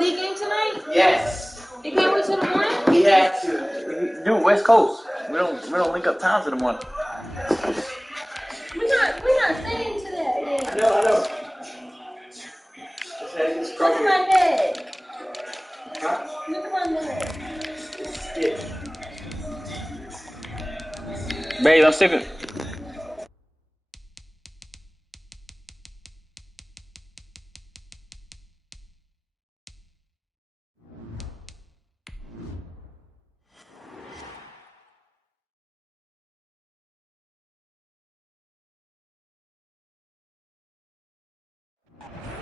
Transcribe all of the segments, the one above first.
D game tonight? Yes. He can't wait till the morning? He had to. Dude, West Coast. We don't link up times in the morning. We're not staying to that then. I know. Look at my bed. Huh? Look at my bed. Yeah. Babe, I'm sticking.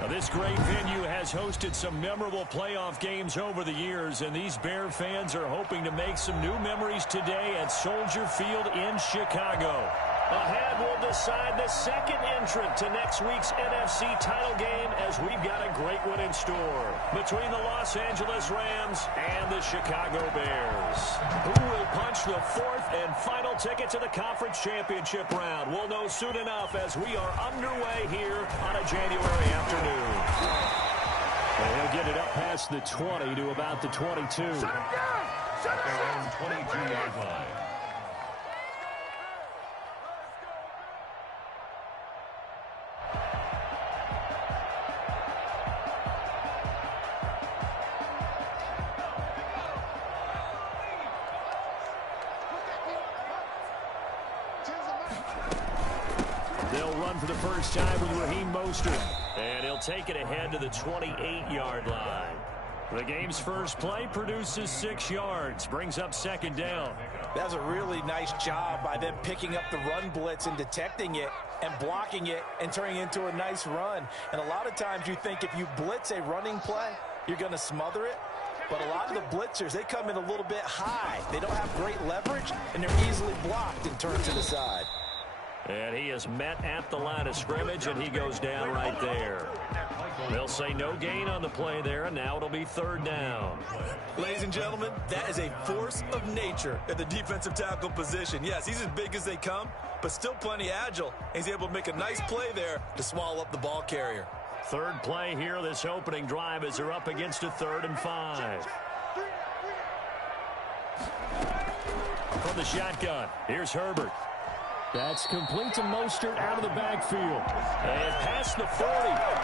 This great venue has hosted some memorable playoff games over the years, and these Bear fans are hoping to make some new memories today at Soldier Field in Chicago. Ahead, we'll decide the second entrant to next week's NFC title game, as we've got a great one in store between the Los Angeles Rams and the Chicago Bears. Who will punch the fourth and final ticket to the conference championship round? We'll know soon enough as we are underway here on a January afternoon. And he'll get it up past the 20 to about the 22. Shut it down! Shut it down! 22-yard line. They'll run for the first time with Raheem Mostert. And he'll take it ahead to the 28-yard line. The game's first play produces 6 yards, brings up second down. That's a really nice job by them picking up the run blitz and detecting it and blocking it and turning it into a nice run. And a lot of times you think if you blitz a running play, you're going to smother it. But a lot of the blitzers, they come in a little bit high. They don't have great leverage, and they're easily blocked and turned to the side. And he is met at the line of scrimmage, and he goes down right there. They'll say no gain on the play there, and now it'll be third down. Ladies and gentlemen, that is a force of nature at the defensive tackle position. Yes, he's as big as they come, but still plenty agile. And he's able to make a nice play there to swallow up the ball carrier. Third play here, this opening drive, as they're up against a 3rd and 5. From the shotgun, here's Herbert. That's complete to Mostert out of the backfield. And past the 40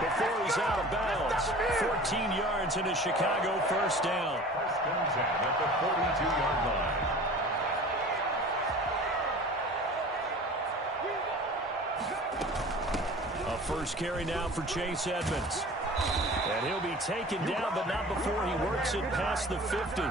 before he's out of bounds. 14 yards into Chicago, first down. First and 10 at the 42-yard line. A first carry now for Chase Edmonds. And he'll be taken down, but not before he works it past the 50.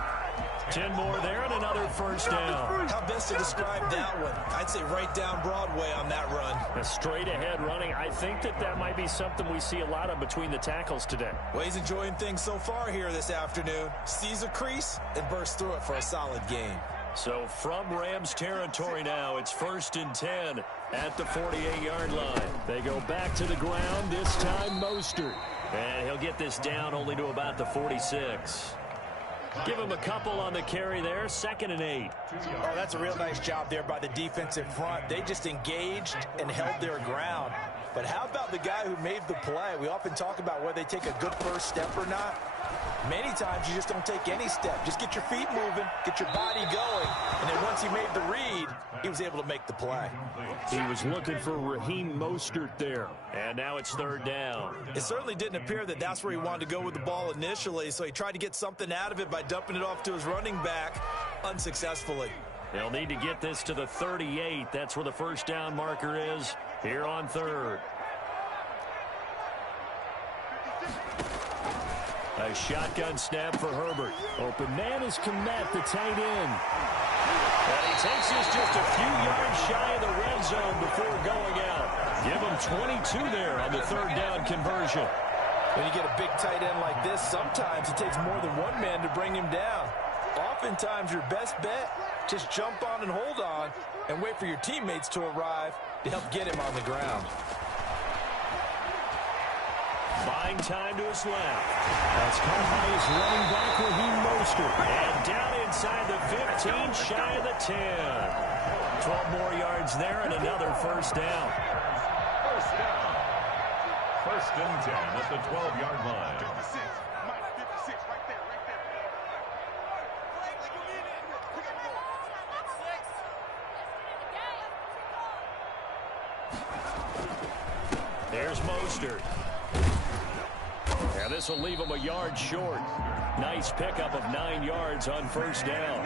10 more there and another first down. How best to describe that one? I'd say right down Broadway on that run. A straight ahead running. I think that might be something we see a lot of between the tackles today. Well, he's enjoying things so far here this afternoon. Sees a crease and bursts through it for a solid gain. So from Rams territory now, it's 1st and 10 at the 48-yard line. They go back to the ground, this time Mostert. And he'll get this down only to about the 46. Give him a couple on the carry there, 2nd and 8. Oh, that's a real nice job there by the defensive front. They just engaged and held their ground. But how about the guy who made the play? We often talk about whether they take a good first step or not. Many times you just don't take any step. Just get your feet moving, get your body going, and then once he made the read, he was able to make the play. He was looking for Raheem Mostert there, and now it's 3rd down. It certainly didn't appear that that's where he wanted to go with the ball initially, so he tried to get something out of it by dumping it off to his running back unsuccessfully. They'll need to get this to the 38. That's where the first down marker is here on 3rd. A shotgun snap for Herbert. Open man is Kmet, the tight end. And he takes this just a few yards shy of the red zone before going out. Give him 22 there on the 3rd down conversion. When you get a big tight end like this, sometimes it takes more than one man to bring him down. Oftentimes your best bet, just jump on and hold on and wait for your teammates to arrive to help get him on the ground. Buying time to his left. That's caught by his running back, Raheem Mostert. And down inside the 15, shy of the 10. 12 more yards there and another first down. First down. 1st and 10 at the 12-yard line. Here's Mostert. And this will leave him a yard short. Nice pickup of 9 yards on first down.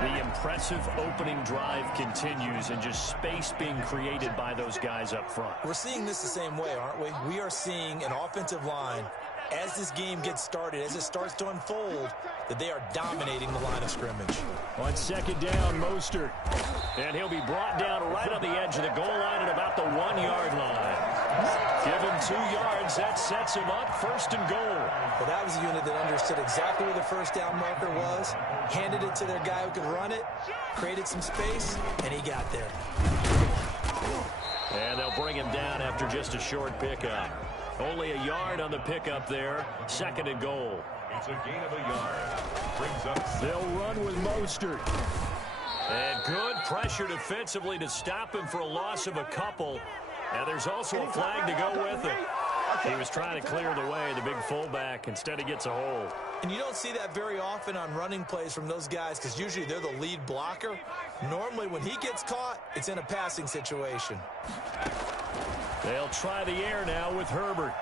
The impressive opening drive continues, and just space being created by those guys up front. We're seeing this the same way, aren't we? We are seeing an offensive line, as this game gets started, as it starts to unfold, that they are dominating the line of scrimmage. On second down, Mostert. And he'll be brought down right on the edge of the goal line at about the 1-yard line. Give him 2 yards. That sets him up first and goal. Well, that was a unit that understood exactly where the first down marker was, handed it to their guy who could run it, created some space, and he got there. And they'll bring him down after just a short pickup. Only a yard on the pickup there. Second and goal. It's a gain of a yard. Brings up. They'll run with Mostert. And good pressure defensively to stop him for a loss of a couple. And there's also a flag to go with it. He was trying to clear the way, the big fullback. Instead, he gets a hold. And you don't see that very often on running plays from those guys because usually they're the lead blocker. Normally, when he gets caught, it's in a passing situation. They'll try the air now with Herbert.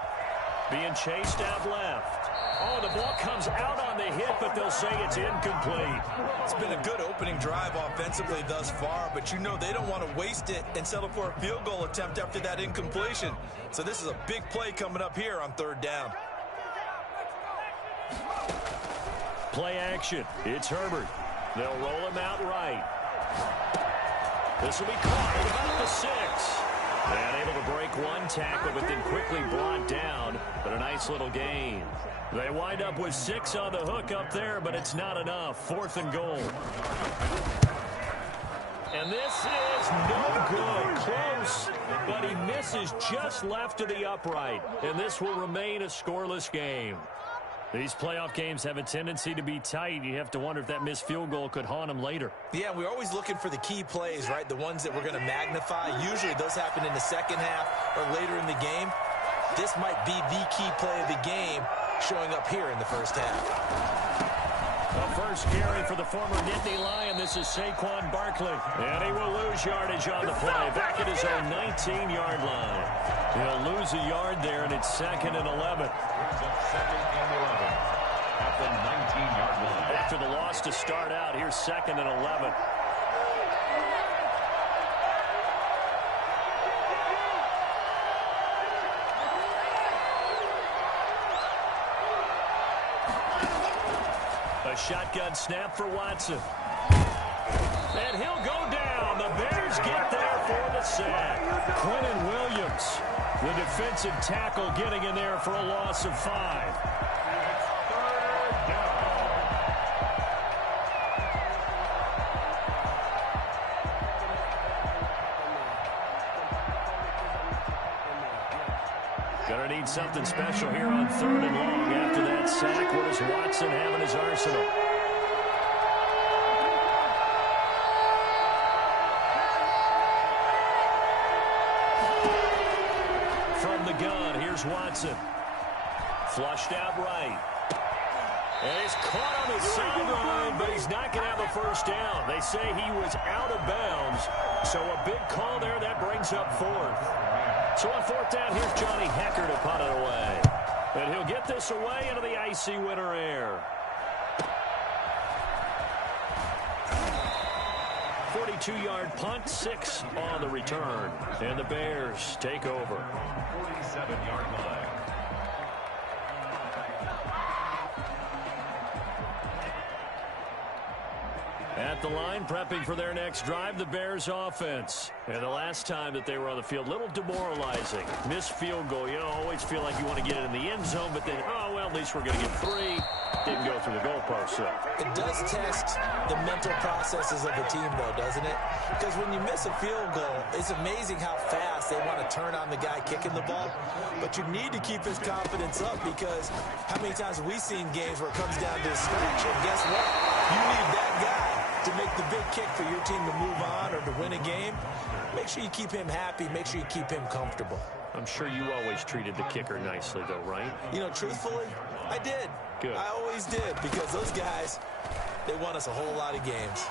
Being chased out left. Oh, the ball comes out on the hit, but they'll say it's incomplete. It's been a good opening drive offensively thus far, but you know they don't want to waste it and settle for a field goal attempt after that incompletion. So this is a big play coming up here on third down. Play action. It's Herbert. They'll roll him out right. This will be caught at about the 6. And able to break one tackle, but then quickly brought down. But a nice little gain. They wind up with 6 on the hook up there, but it's not enough. 4th and goal. And this is no good. Close, but he misses just left of the upright. And this will remain a scoreless game. These playoff games have a tendency to be tight. You have to wonder if that missed field goal could haunt them later. Yeah, we're always looking for the key plays, right? The ones that we're going to magnify. Usually those happen in the second half or later in the game. This might be the key play of the game showing up here in the first half. The first carry for the former Nittany Lion. This is Saquon Barkley. And he will lose yardage on the play. Back at his own 19-yard line. He'll lose a yard there, and it's 2nd and 11. Second and 11 at the 19-yard line. After the loss to start out, here's 2nd and 11. A shotgun snap for Watson. And he'll go down. The Bears get there for the sack. Quentin Williams, the defensive tackle, getting in there for a loss of 5. Third down. Gonna need something special here on 3rd and long after that sack. What does Watson have in his arsenal? From the gun, here's Watson. Flushed out right. And he's caught on the sideline, but he's not going to have a first down. They say he was out of bounds. So a big call there. That brings up 4th. So on 4th down, here's Johnny Hecker to punt it away. And he'll get this away into the icy winter air. 42-yard punt, 6 on the return. And the Bears take over. 47-yard line. At the line, prepping for their next drive, the Bears offense. And the last time that they were on the field, little demoralizing. Missed field goal. You always feel like you want to get it in the end zone, but then, oh, well, at least we're going to get 3. Didn't go through the goalpost, so. It does test the mental processes of the team, though, doesn't it? Because when you miss a field goal, it's amazing how fast they want to turn on the guy kicking the ball. But you need to keep his confidence up because how many times have we seen games where it comes down to a stretch, and guess what? You need that guy to make the big kick for your team to move on or to win a game. Make sure you keep him happy. Make sure you keep him comfortable. I'm sure you always treated the kicker nicely, though, right? You know, truthfully, I did. Good. I always did because those guys, they won us a whole lot of games.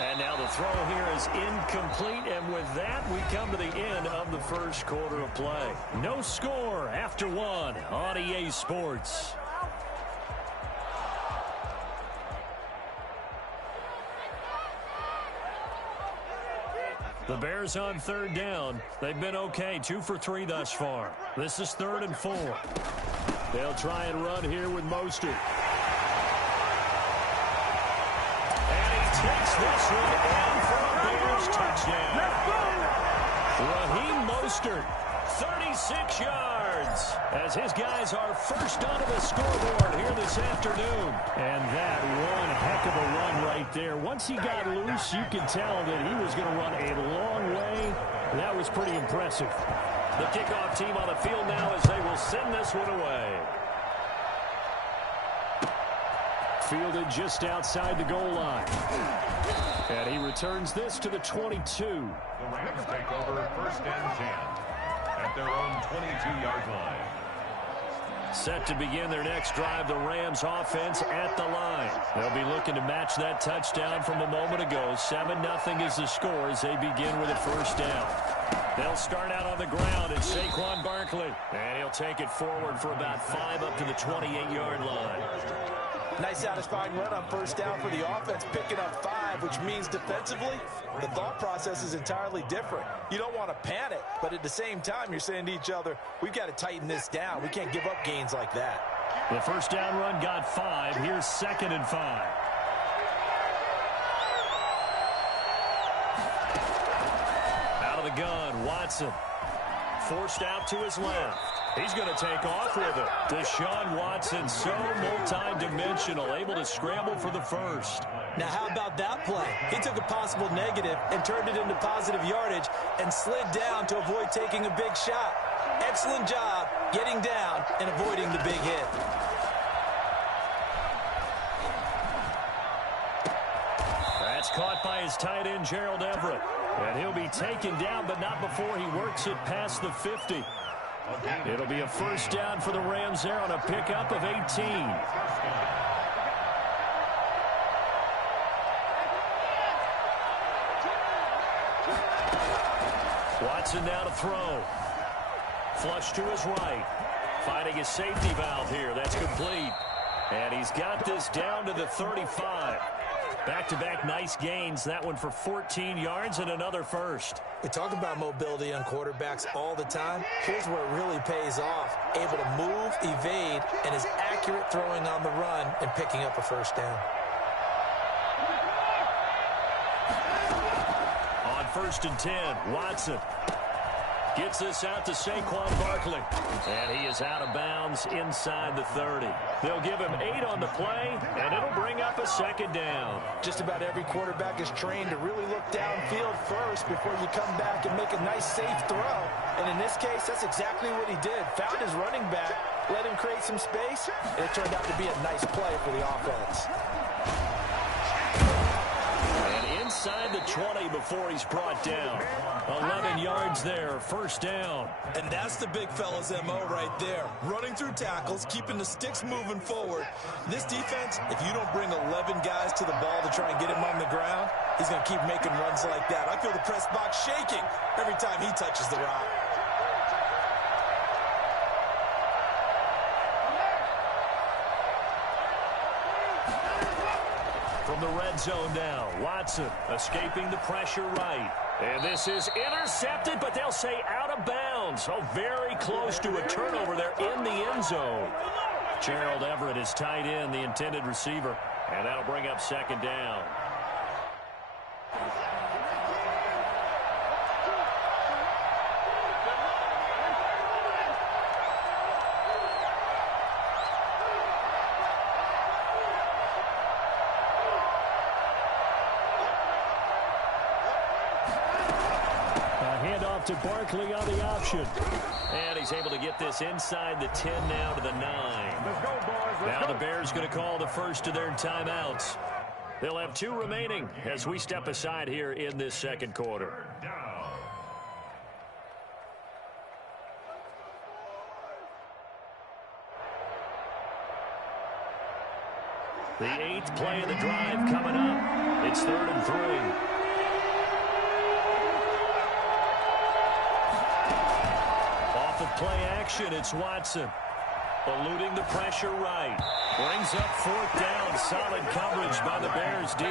And now the throw here is incomplete, and with that, we come to the end of the first quarter of play. No score after one on EA Sports. The Bears on third down. They've been okay, 2 for 3 thus far. This is 3rd and 4. They'll try and run here with Mostert. And he takes this one in for a Bears touchdown. Raheem Mostert, 36 yards, as his guys are first onto the scoreboard here this afternoon. And that one heck of a run right there. Once he got loose, you can tell that he was going to run a long way. That was pretty impressive. The kickoff team on the field now as they will send this one away. Fielded just outside the goal line. And he returns this to the 22. The Rams take over 1st and 10 at their own 22-yard line. Set to begin their next drive, the Rams offense at the line. They'll be looking to match that touchdown from a moment ago. 7-0 is the score as they begin with a first down. They'll start out on the ground. It's Saquon Barkley. And he'll take it forward for about 5 up to the 28-yard line. Nice satisfying run on first down for the offense, picking up 5, which means defensively, the thought process is entirely different. You don't want to panic, but at the same time, you're saying to each other, we've got to tighten this down. We can't give up gains like that. The first down run got 5. Here's 2nd and 5. Out of the gun, Watson. Forced out to his left. He's going to take off with it. Deshaun Watson, so multi-dimensional, able to scramble for the first. Now, how about that play? He took a possible negative and turned it into positive yardage and slid down to avoid taking a big shot. Excellent job getting down and avoiding the big hit. That's caught by his tight end, Gerald Everett. And he'll be taken down, but not before he works it past the 50. It'll be a first down for the Rams there on a pickup of 18. Watson now to throw. Flush to his right. Finding his safety valve here. That's complete. And he's got this down to the 35. Back-to-back nice gains. That one for 14 yards and another first. We talk about mobility on quarterbacks all the time. Here's where it really pays off. Able to move, evade, and is accurate throwing on the run and picking up a first down. On 1st and 10, Watson gets this out to Saquon Barkley. And he is out of bounds inside the 30. They'll give him 8 on the play, and it'll bring up a 2nd down. Just about every quarterback is trained to really look downfield first before you come back and make a nice, safe throw. And in this case, that's exactly what he did. Found his running back, let him create some space, and it turned out to be a nice play for the offense. Inside the 20 before he's brought down. 11 yards there, first down. And that's the big fella's MO right there. Running through tackles, keeping the sticks moving forward. This defense, if you don't bring 11 guys to the ball to try and get him on the ground, he's going to keep making runs like that. I feel the press box shaking every time he touches the rock. From the red zone now, Watson escaping the pressure right. And this is intercepted, but they'll say out of bounds. Oh, very close to a turnover there in the end zone. Gerald Everett is tight end, the intended receiver, and that'll bring up 2nd down. To Barkley on the option. And he's able to get this inside the 10 now to the 9. Now the Bears going to call the first of their timeouts. They'll have 2 remaining as we step aside here in this second quarter. The 8th play of the drive coming up. It's 3rd and 3. Off of play action, it's Watson. Eluding the pressure right. Brings up 4th down. Solid coverage by the Bears D.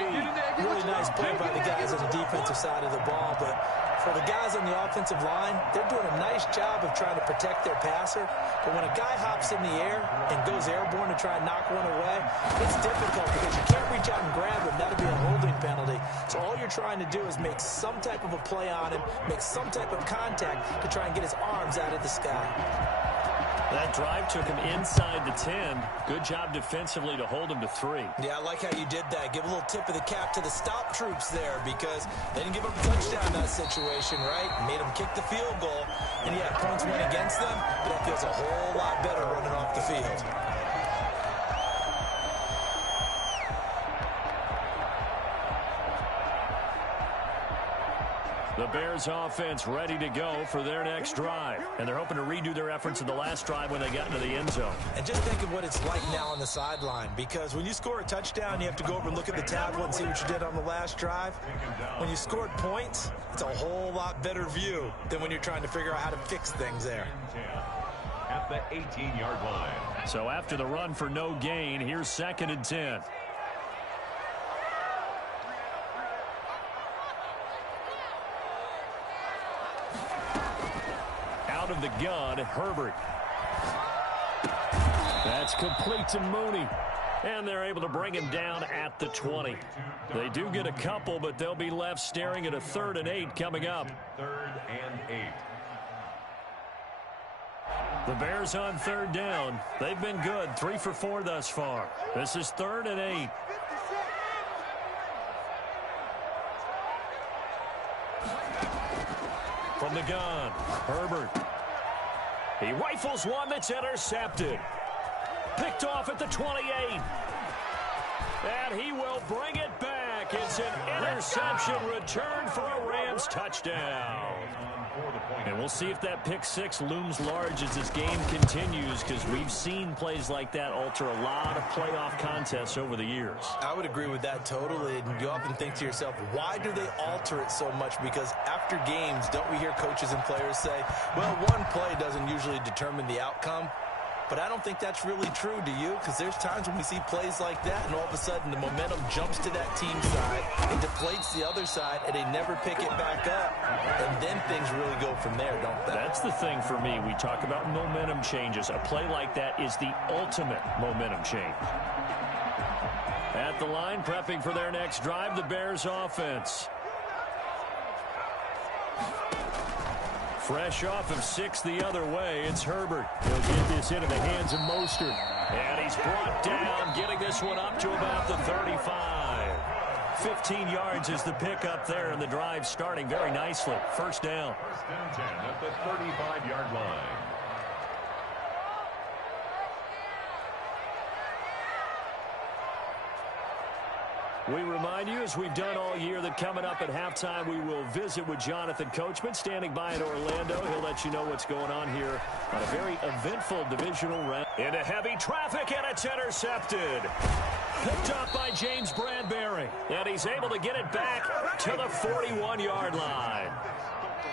Really nice play by the guys on the defensive side of the ball, but for the guys on the offensive line, they're doing a nice job of trying to protect their passer. But when a guy hops in the air and goes airborne to try and knock one away, it's difficult because you can't reach out and grab him. That'll be a holding penalty. So all you're trying to do is make some type of a play on him, make some type of contact to try and get his arms out of the sky. That drive took him inside the 10. Good job defensively to hold him to 3. Yeah, I like how you did that. Give a little tip of the cap to the stop troops there because they didn't give up a touchdown in that situation, right? Made them kick the field goal. And, yeah, points went against them, but that feels a whole lot better running off the field. The Bears offense ready to go for their next drive. And they're hoping to redo their efforts in the last drive when they got into the end zone. And just think of what it's like now on the sideline, because when you score a touchdown, you have to go over and look at the tablet and see what you did on the last drive. When you scored points, it's a whole lot better view than when you're trying to figure out how to fix things there. At the 18-yard line. So after the run for no gain, here's 2nd and 10. Of the gun, Herbert. That's complete to Mooney. And they're able to bring him down at the 20. They do get a couple, but they'll be left staring at a 3rd and 8 coming up. 3rd and 8. The Bears on 3rd down. They've been good, 3 for 4 thus far. This is 3rd and 8. From the gun, Herbert. He rifles one that's intercepted. Picked off at the 28. And he will bring it back. It's an interception return for a Rams touchdown. And we'll see if that pick 6 looms large as this game continues, because we've seen plays like that alter a lot of playoff contests over the years. I would agree with that totally. And you often think to yourself, why do they alter it so much? Because after games, don't we hear coaches and players say, well, one play doesn't usually determine the outcome. But I don't think that's really true, do you? Because there's times when we see plays like that, and all of a sudden the momentum jumps to that team side, it deflates the other side, and they never pick it back up. And then things really go from there, don't they? That's the thing for me. We talk about momentum changes. A play like that is the ultimate momentum change. At the line, prepping for their next drive, the Bears offense. Fresh off of 6 the other way, it's Herbert. He'll get this into the hands of Mostert. And he's brought down, getting this one up to about the 35. 15 yards is the pickup there, and the drive starting very nicely. 1st down. 1st and 10 at the 35-yard line. We remind you, as we've done all year, that coming up at halftime, we will visit with Jonathan Coachman, standing by in Orlando. He'll let you know what's going on here on a very eventful divisional round. Into heavy traffic, and it's intercepted. Picked up by James Bradbury, and he's able to get it back to the 41-yard line.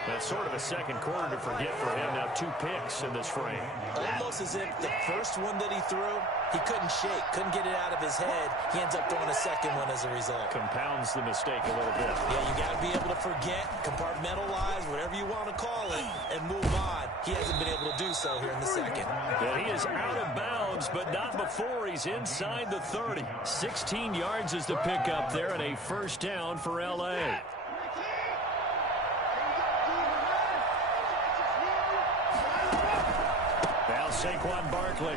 That's sort of a second quarter to forget for him. Now 2 picks in this frame. Almost as if the first one that he threw, he couldn't shake, couldn't get it out of his head. He ends up throwing a second one as a result. Compounds the mistake a little bit. Yeah, you got to be able to forget, compartmentalize, whatever you want to call it, and move on. He hasn't been able to do so here in the second. Yeah, he is out of bounds, but not before he's inside the 30. 16 yards is the pickup there, and a 1st down for L.A. Now Saquon Barkley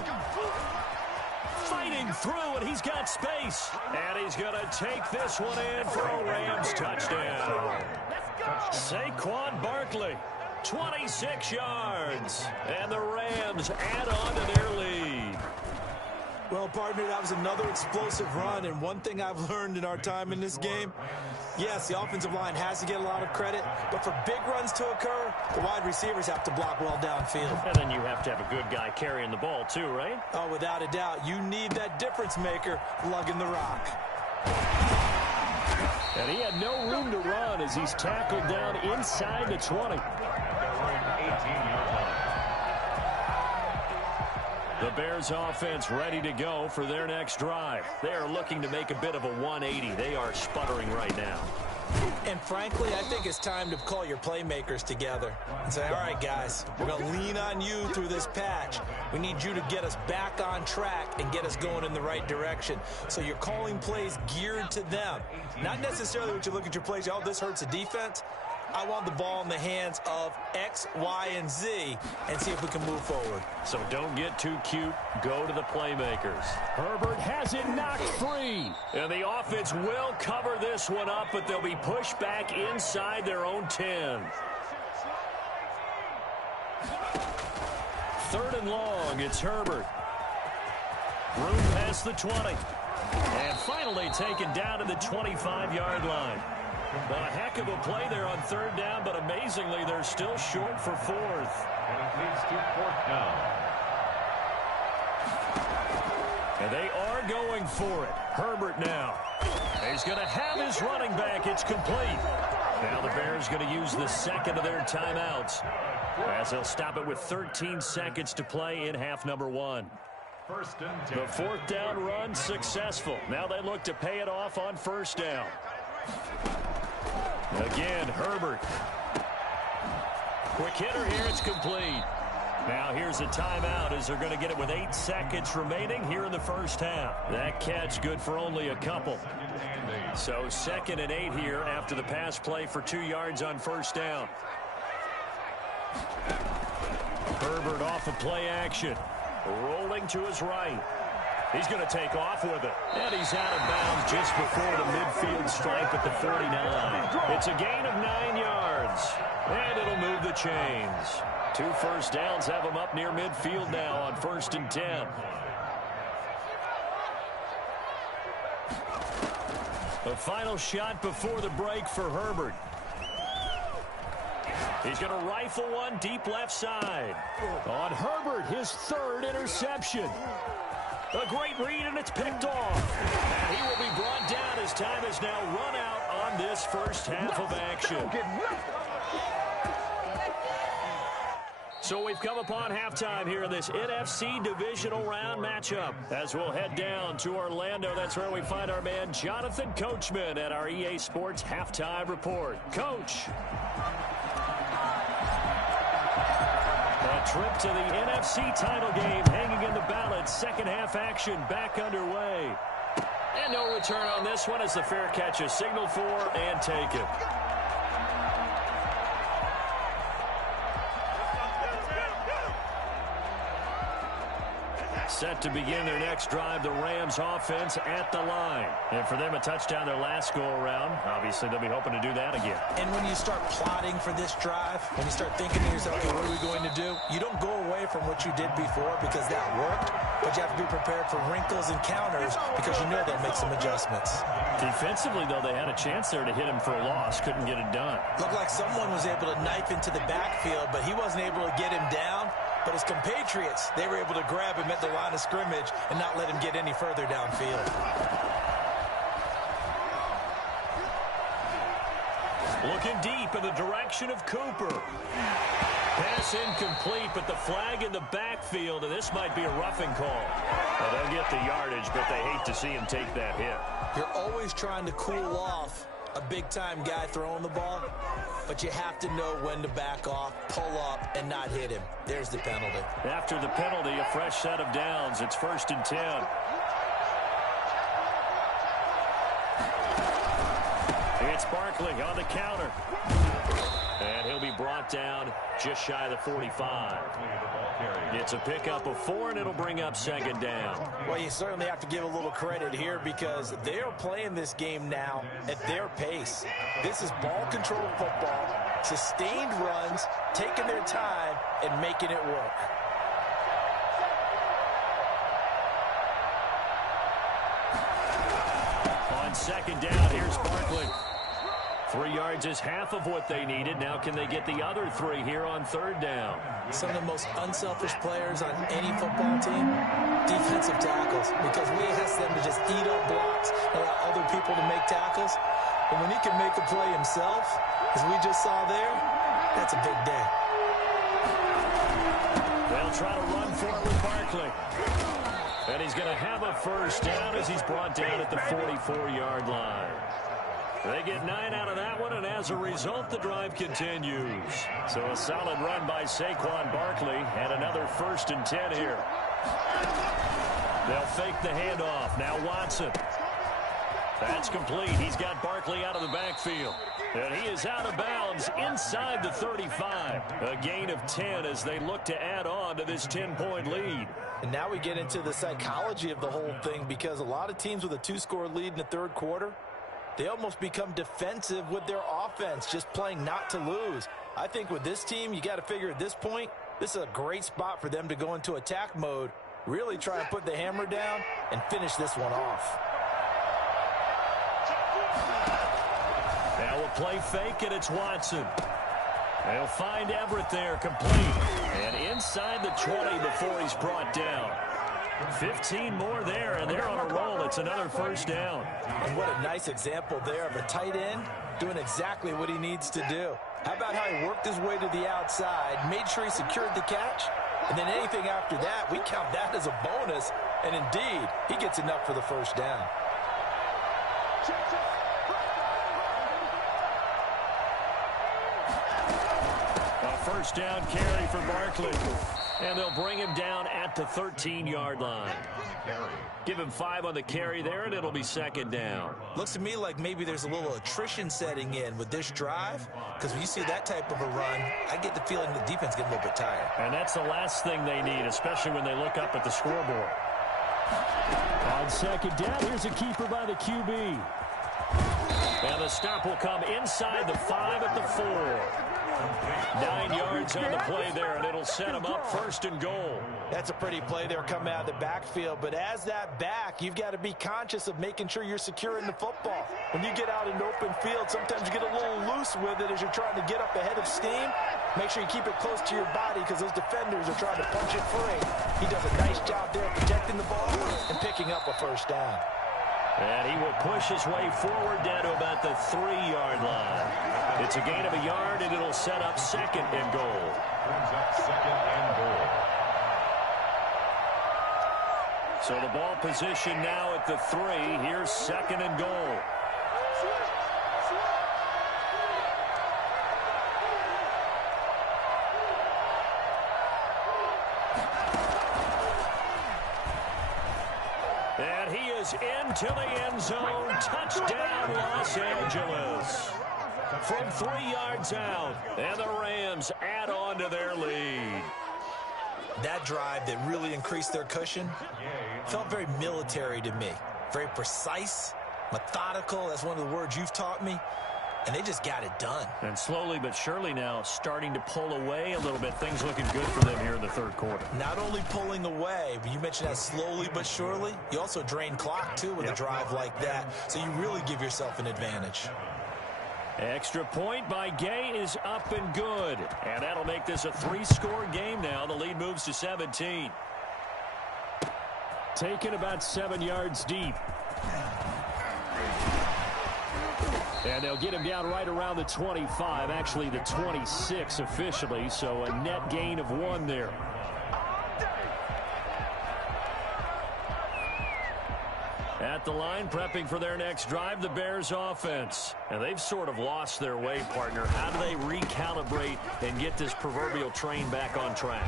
fighting through, and he's got space. And he's going to take this one in for a Rams touchdown. Saquon Barkley, 26 yards. And the Rams add on to their lead. Well, partner, that was another explosive run, and one thing I've learned in our time in this game, Yes, the offensive line has to get a lot of credit, but for big runs to occur, the wide receivers have to block well downfield. And then you have to have a good guy carrying the ball too, right? Oh, without a doubt. You need that difference maker lugging the rock. And he had no room to run as he's tackled down inside the 20. The Bears offense ready to go for their next drive. They are looking to make a bit of a 180. They are sputtering right now. And frankly, I think it's time to call your playmakers together and say, all right, guys, we're going to lean on you through this patch. We need you to get us back on track and get us going in the right direction. So you're calling plays geared to them. Not necessarily what you look at your plays, oh, this hurts the defense. I want the ball in the hands of X, Y, and Z and see if we can move forward. So don't get too cute. Go to the playmakers. Herbert has it knocked free. And the offense will cover this one up, but they'll be pushed back inside their own 10. 3rd and long. It's Herbert. Room past the 20. And finally taken down to the 25-yard line. A heck of a play there on 3rd down, but amazingly, they're still short for 4th. And it leads to 4th down. And they are going for it. Herbert now. He's going to have his running back. It's complete. Now the Bears going to use the second of their timeouts as they'll stop it with 13 seconds to play in half number 1. First and 10. The 4th down run successful. Now they look to pay it off on 1st down. Again, Herbert. Quick hitter here, it's complete. Now here's a timeout as they're going to get it with 8 seconds remaining here in the 1st half. That catch good for only a couple. So 2nd and 8 here after the pass play for 2 yards on 1st down. Herbert off of play action. Rolling to his right. He's going to take off with it. And he's out of bounds just before the midfield stripe at the 49. It's a gain of 9 yards. And it'll move the chains. 2 first downs have him up near midfield now on 1st and 10. The final shot before the break for Herbert. He's going to rifle one deep left side. On Herbert, his 3rd interception. A great read, and it's picked off. And he will be brought down as time has now run out on this 1st half of action. So we've come upon halftime here in this NFC Divisional Round matchup. As we'll head down to Orlando, that's where we find our man Jonathan Coachman at our EA Sports Halftime Report. Coach. A trip to the NFC title game hanging in the balance. 2nd half action back underway. And no return on this one as the fair catch is signaled for and taken. Set to begin their next drive, the Rams offense at the line. And for them, a touchdown their last go-around. Obviously, they'll be hoping to do that again. And when you start plotting for this drive, when you start thinking to yourself, okay, what are we going to do? You don't go away from what you did before because that worked, but you have to be prepared for wrinkles and counters because you know they'll make some adjustments. Defensively, though, they had a chance there to hit him for a loss. Couldn't get it done. Looked like someone was able to knife into the backfield, but he wasn't able to get him down. But his compatriots, they were able to grab him at the line of scrimmage and not let him get any further downfield. Looking deep in the direction of Cooper. Pass incomplete, but the flag in the backfield, and this might be a roughing call. Well, they'll get the yardage, but they hate to see him take that hit. You're always trying to cool off a big-time guy throwing the ball, but you have to know when to back off, pull up, and not hit him. There's the penalty. After the penalty, a fresh set of downs. It's 1st and 10. It's Barkley on the counter. And he'll be brought down just shy of the 45. It's a pickup of 4, and it'll bring up 2nd down. Well, you certainly have to give a little credit here because they are playing this game now at their pace. This is ball control football, sustained runs, taking their time, and making it work. On 2nd down, here's Barkley. 3 yards is half of what they needed. Now can they get the other 3 here on third down? Some of the most unselfish players on any football team, defensive tackles, because we ask them to just eat up blocks and allow other people to make tackles. But when he can make a play himself, as we just saw there, that's a big day. They'll try to run for it with Barkley. And he's going to have a first down as he's brought down at the 44-yard line. They get 9 out of that one, and as a result, the drive continues. So a solid run by Saquon Barkley, and another 1st and 10 here. They'll fake the handoff. Now Watson. That's complete. He's got Barkley out of the backfield. And he is out of bounds inside the 35. A gain of 10 as they look to add on to this 10-point lead. And now we get into the psychology of the whole thing, because a lot of teams with a 2-score lead in the third quarter, they almost become defensive with their offense, just playing not to lose. I think with this team, you got to figure at this point, this is a great spot for them to go into attack mode, really try and put the hammer down and finish this one off. Now we'll play fake, and it's Watson. They'll find Everett there, complete. And inside the 20 before he's brought down. 15 more there, and they're on a roll. It's another first down. And what a nice example there of a tight end doing exactly what he needs to do. How about how he worked his way to the outside, made sure he secured the catch, and then anything after that, we count that as a bonus. And indeed, he gets enough for the first down. A first down carry for Barkley. And they'll bring him down at the 13-yard line. Give him 5 on the carry there, and it'll be 2nd down. Looks to me like maybe there's a little attrition setting in with this drive, because when you see that type of a run, I get the feeling the defense gets a little bit tired. And that's the last thing they need, especially when they look up at the scoreboard. On 2nd down, here's a keeper by the QB. And the stop will come inside the 5 at the 4. 9 yards on the play there, and it'll set them up 1st and goal. That's a pretty play there coming out of the backfield, but as that back, you've got to be conscious of making sure you're securing the football. When you get out in open field, sometimes you get a little loose with it as you're trying to get up ahead of steam. Make sure you keep it close to your body, because those defenders are trying to punch it free. He does a nice job there protecting the ball and picking up a first down. And he will push his way forward down to about the 3-yard line. It's a gain of a yard, and it'll set up 2nd and goal. Brings up 2nd and goal. So the ball position now at the 3. Here's 2nd and goal. And he is into the end zone. Touchdown, Los Angeles. From 3 yards out, and the Rams add on to their lead. That drive that really increased their cushion felt very military to me. Very precise, methodical. That's one of the words you've taught me. And they just got it done. And slowly but surely now starting to pull away a little bit. Things looking good for them here in the third quarter. Not only pulling away, but you mentioned that slowly but surely. You also drain clock, too, with a drive like that. So you really give yourself an advantage. Extra point by Gay is up and good. And that'll make this a 3-score game now. The lead moves to 17. Taken about 7 yards deep. And they'll get him down right around the 25, actually the 26 officially, so a net gain of 1 there. At the line, prepping for their next drive, the Bears offense. And they've sort of lost their way, partner. How do they recalibrate and get this proverbial train back on track?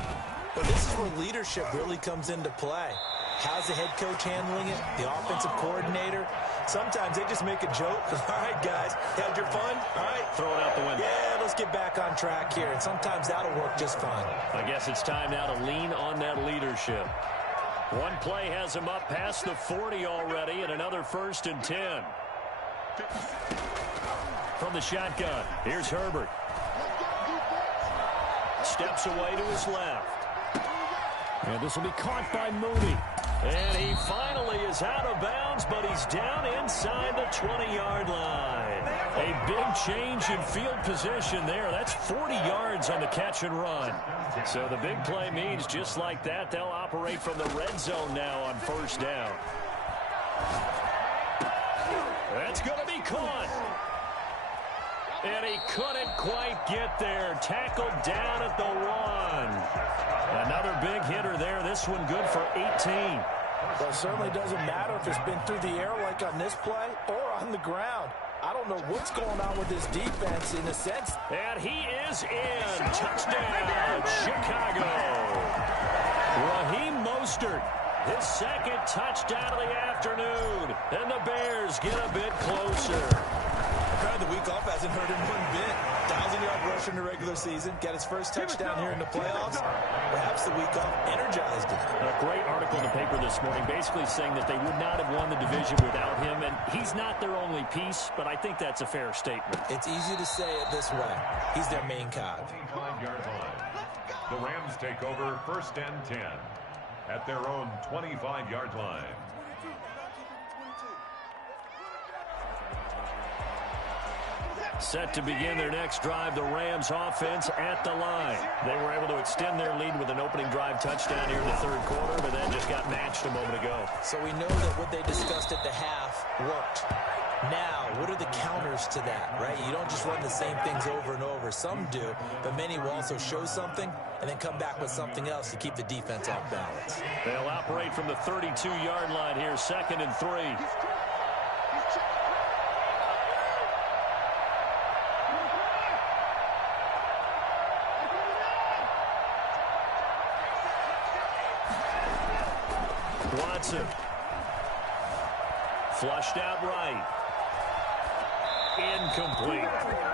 Well, this is where leadership really comes into play. How's the head coach handling it? The offensive coordinator? Sometimes they just make a joke. All right, guys, had your fun? All right. Throw it out the window. Yeah, let's get back on track here. And sometimes that'll work just fine. I guess it's time now to lean on that leadership. One play has him up past the 40 already, and another 1st and 10. From the shotgun, here's Herbert. Steps away to his left. And this will be caught by Mooney. And he finally is out of bounds, but he's down inside the 20-yard line. A big change in field position there. That's 40 yards on the catch and run. So the big play means just like that, they'll operate from the red zone now on first down. That's going to be caught. And he couldn't quite get there. Tackled down at the 1. Another big hitter there. This one good for 18. Well, it certainly doesn't matter if it's been through the air like on this play or on the ground. I don't know what's going on with this defense in a sense. And he is in. Touchdown, Chicago. Raheem Mostert, his second touchdown of the afternoon. And the Bears get a bit closer. The week off hasn't hurt him one bit. 1,000-yard rusher in the regular season. Got his first touchdown here in the playoffs. Perhaps the week off energized him. A great article in the paper this morning basically saying that they would not have won the division without him. And he's not their only piece, but I think that's a fair statement. It's easy to say it this way. He's their main cog. 25-yard line. The Rams take over first and 10 at their own 25-yard line. Set to begin their next drive, the Rams offense at the line. They were able to extend their lead with an opening drive touchdown here in the third quarter, but then just got matched a moment ago. So we know that what they discussed at the half worked. Now, what are the counters to that, right? You don't just run the same things over and over. Some do, but many will also show something and then come back with something else to keep the defense off balance. They'll operate from the 32-yard line here, 2nd and 3. Watson. Flushed out right. Incomplete.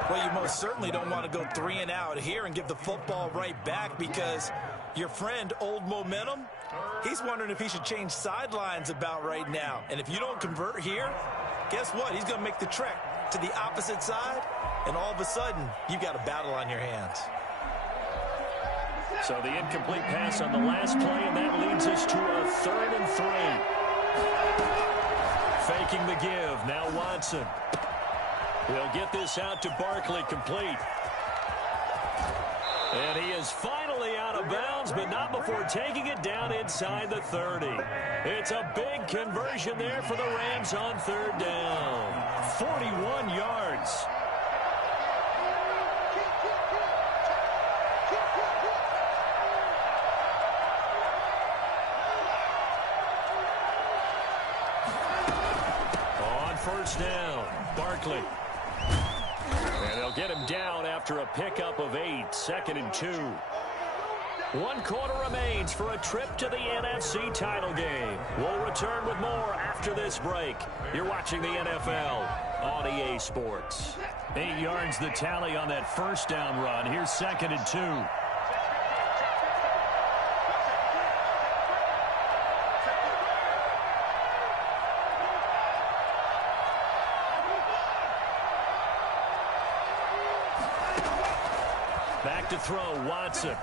Well, you most certainly don't want to go 3 and out here and give the football right back because your friend, Old Momentum, he's wondering if he should change sidelines about right now. And if you don't convert here, guess what? He's going to make the trek to the opposite side, and all of a sudden, you've got a battle on your hands. So the incomplete pass on the last play, and that leads us to a 3rd and 3. Faking the give. Now Watson. He'll get this out to Barkley, complete. And he is finally out of bounds, but not before taking it down inside the 30. It's a big conversion there for the Rams on 3rd down. 41 yards. First down, Barkley. And they'll get him down after a pickup of 8, 2nd and 2. 1 quarter remains for a trip to the NFC title game. We'll return with more after this break. You're watching the NFL on EA Sports. 8 yards the tally on that first down run. Here's 2nd and 2. Back to throw, Watson.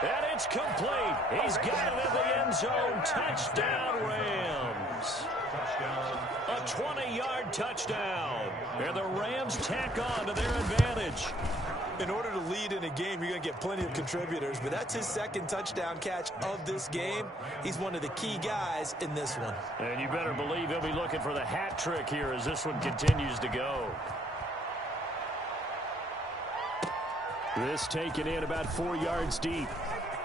And it's complete. He's got it in the end zone. Touchdown, Rams. A 20-yard touchdown. And the Rams tack on to their advantage. In order to lead in a game, you're going to get plenty of contributors, but that's his 2nd touchdown catch of this game. He's one of the key guys in this one. And you better believe he'll be looking for the hat trick here as this one continues to go. This taken in about 4 yards deep.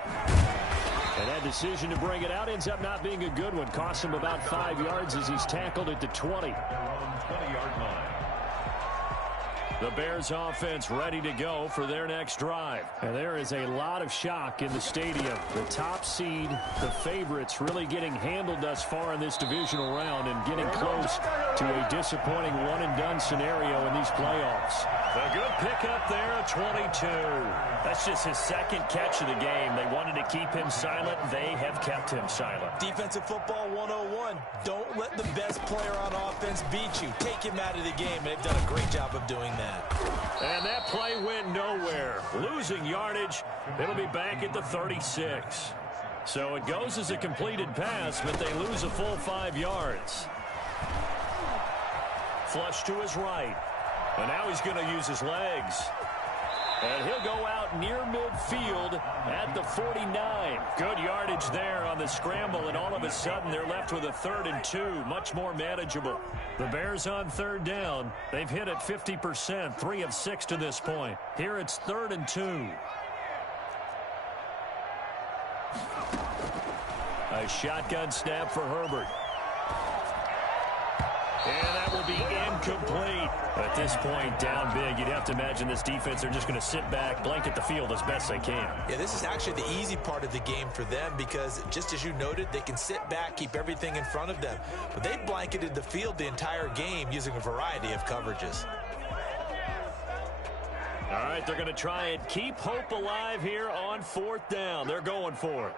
And that decision to bring it out ends up not being a good one. Costs him about 5 yards as he's tackled at the 20. 20-yard line. The Bears offense ready to go for their next drive. And there is a lot of shock in the stadium. The top seed, the favorites, really getting handled thus far in this divisional round and getting close to a disappointing one-and-done scenario in these playoffs. A good pickup there at 22. That's just his 2nd catch of the game. They wanted to keep him silent. They have kept him silent. Defensive football 101. Don't let the best player on offense beat you. Take him out of the game, and they've done a great job of doing that. And that play went nowhere. Losing yardage. It'll be back at the 36. So it goes as a completed pass, but they lose a full 5 yards. Flush to his right. And now he's going to use his legs. And he'll go out near midfield at the 49. Good yardage there on the scramble, and all of a sudden they're left with a 3rd and 2, much more manageable. The Bears on 3rd down. They've hit it 50%, 3 of 6 to this point. Here it's 3rd and 2. A shotgun snap for Herbert. And that will be incomplete. At this point, down big, you'd have to imagine this defense, they're just going to sit back, blanket the field as best they can. Yeah, this is actually the easy part of the game for them because, just as you noted, they can sit back, keep everything in front of them. But they blanketed the field the entire game using a variety of coverages. All right, they're going to try and keep hope alive here on 4th down. They're going for it.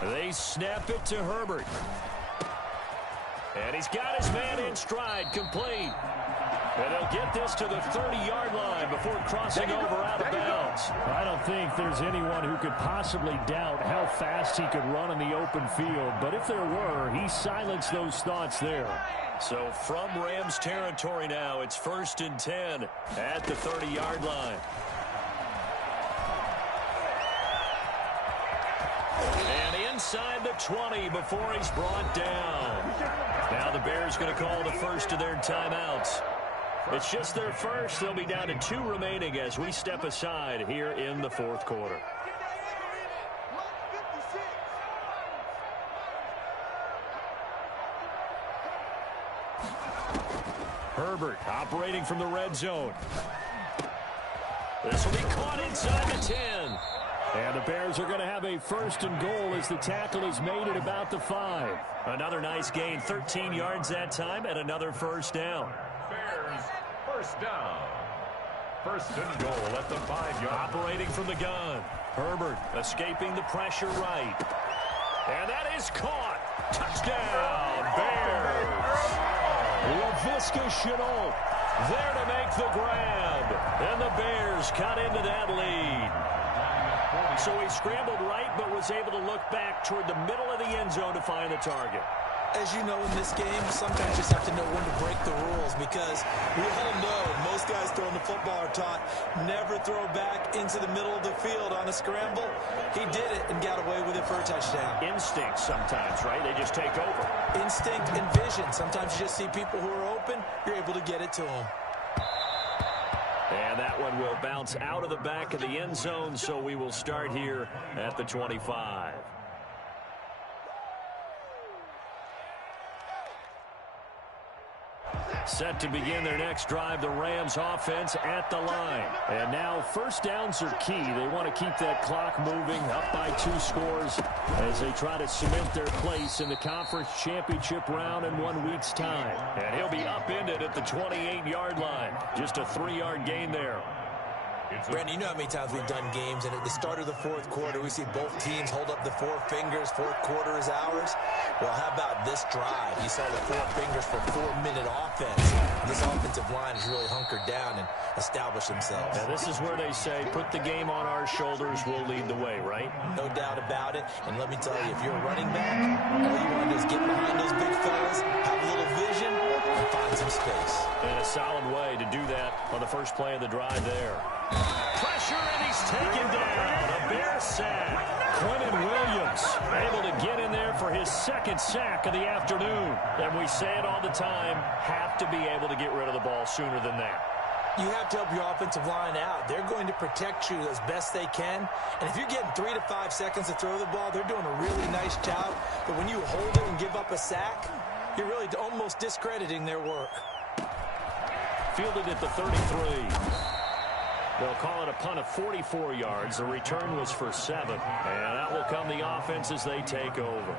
They snap it to Herbert. And he's got his man in stride, complete. And they'll get this to the 30-yard line before crossing over out of bounds. I don't think there's anyone who could possibly doubt how fast he could run in the open field. But if there were, he silenced those thoughts there. So from Rams territory now, it's 1st and 10 at the 30-yard line. And inside the 20 before he's brought down. Now the Bears going to call the first of their timeouts. It's just their first. They'll be down to 2 remaining as we step aside here in the 4th quarter. Herbert operating from the red zone. This will be caught inside the 10. And the Bears are going to have a 1st and goal as the tackle is made at about the 5. Another nice gain, 13 yards that time, and another 1st down. Bears, 1st down. 1st and goal at the 5-yard. Operating from the gun. Herbert escaping the pressure right. And that is caught. Touchdown, Bears. Laviska Shenault there to make the grab. And the Bears cut into that lead. So he scrambled right, but was able to look back toward the middle of the end zone to find the target. As you know, in this game, sometimes you just have to know when to break the rules because we all know most guys throwing the football are taught never throw back into the middle of the field on a scramble. He did it and got away with it for a touchdown. Instinct sometimes, right? They just take over. Instinct and vision. Sometimes you just see people who are open, you're able to get it to them. And that one will bounce out of the back of the end zone, so we will start here at the 25. Set to begin their next drive, the Rams offense at the line. And now 1st downs are key. They want to keep that clock moving up by 2 scores as they try to cement their place in the conference championship round in 1 week's time. And he'll be upended at the 28-yard line. Just a 3-yard gain there. Brandon, you know how many times we've done games, and at the start of the 4th quarter, we see both teams hold up the 4 fingers, 4th quarter is ours. Well, how about this drive? You saw the 4 fingers for 4-minute offense. And this offensive line has really hunkered down and established themselves. Now, this is where they say, put the game on our shoulders, we'll lead the way, right? No doubt about it. And let me tell you, if you're a running back, all you want to do is get behind those big fellas, have a little vision, and find some space. And a solid way to do that on the first play of the drive there. Pressure, and he's taken down. A Bear sack. Quentin Williams able to get in there for his 2nd sack of the afternoon. And we say it all the time, have to be able to get rid of the ball sooner than that. You have to help your offensive line out. They're going to protect you as best they can. And if you're getting 3 to 5 seconds to throw the ball, they're doing a really nice job. But when you hold it and give up a sack, you're really almost discrediting their work. Fielded at the 33. They'll call it a punt of 44 yards. The return was for 7. And that will come the offense as they take over.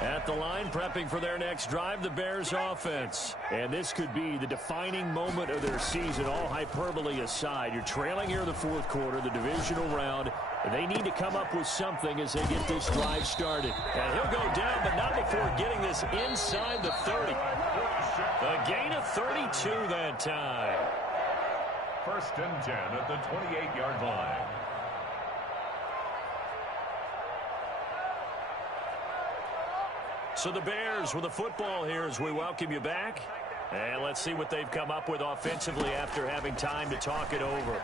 At the line, prepping for their next drive, the Bears offense. And this could be the defining moment of their season, all hyperbole aside. You're trailing here in the 4th quarter, the divisional round. They need to come up with something as they get this drive started. And he'll go down, but not before getting this inside the 30. A gain of 32 that time. First and 10 at the 28-yard line. So the Bears with the football here as we welcome you back. And let's see what they've come up with offensively after having time to talk it over.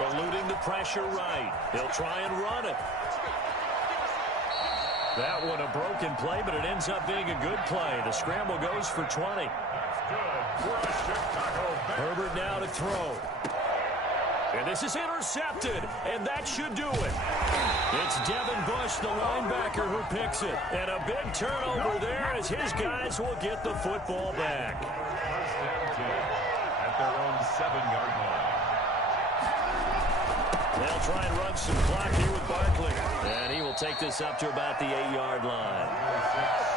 Eluding the pressure right. He'll try and run it. That one a broken play, but it ends up being a good play. The scramble goes for 20. Herbert now to throw. And this is intercepted, and that should do it. It's Devin Bush, the linebacker, who picks it. And a big turnover there as his guys will get the football back. First and 10 at their own 7-yard line. They'll try and run some clock here with Barkley. And he will take this up to about the 8-yard line.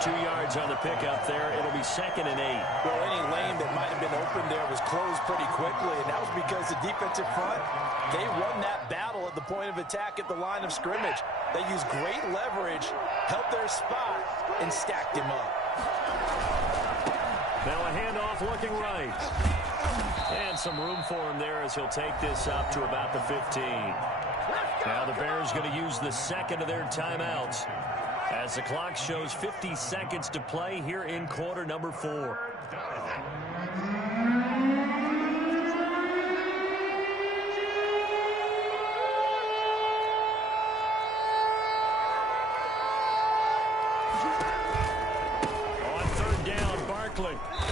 2 yards on the pickup there. It'll be 2nd and 8. Well, any lane that might have been open there was closed pretty quickly, and that was because the defensive front, they won that battle at the point of attack at the line of scrimmage. They used great leverage, held their spot, and stacked him up. Now a handoff looking right. And some room for him there as he'll take this up to about the 15. Now the Bears going to use the second of their timeouts as the clock shows 50 seconds to play here in quarter number 4.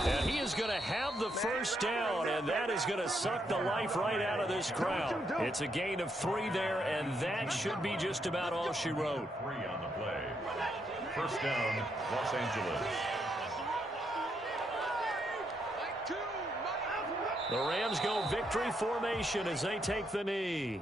And he is going to have the first down, and that is going to suck the life right out of this crowd. It's a gain of 3 there, and that should be just about all she wrote. 3 on the play. First down, Los Angeles. The Rams go victory formation as they take the knee.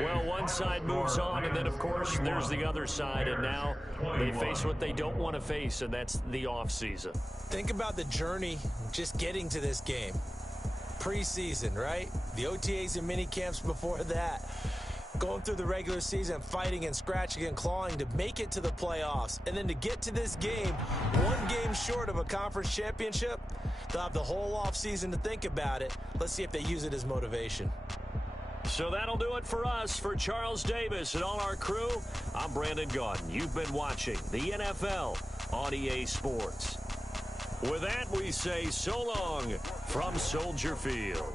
Well, one side moves on, and then, of course, there's the other side, and now they face what they don't want to face, and that's the offseason. Think about the journey just getting to this game. Preseason, right? The OTAs and mini camps before that. Going through the regular season, fighting and scratching and clawing to make it to the playoffs. And then to get to this game, 1 game short of a conference championship, they'll have the whole offseason to think about it. Let's see if they use it as motivation. So that'll do it for us. For Charles Davis and all our crew, I'm Brandon Gaudin. You've been watching the NFL on EA Sports. With that, we say so long from Soldier Field.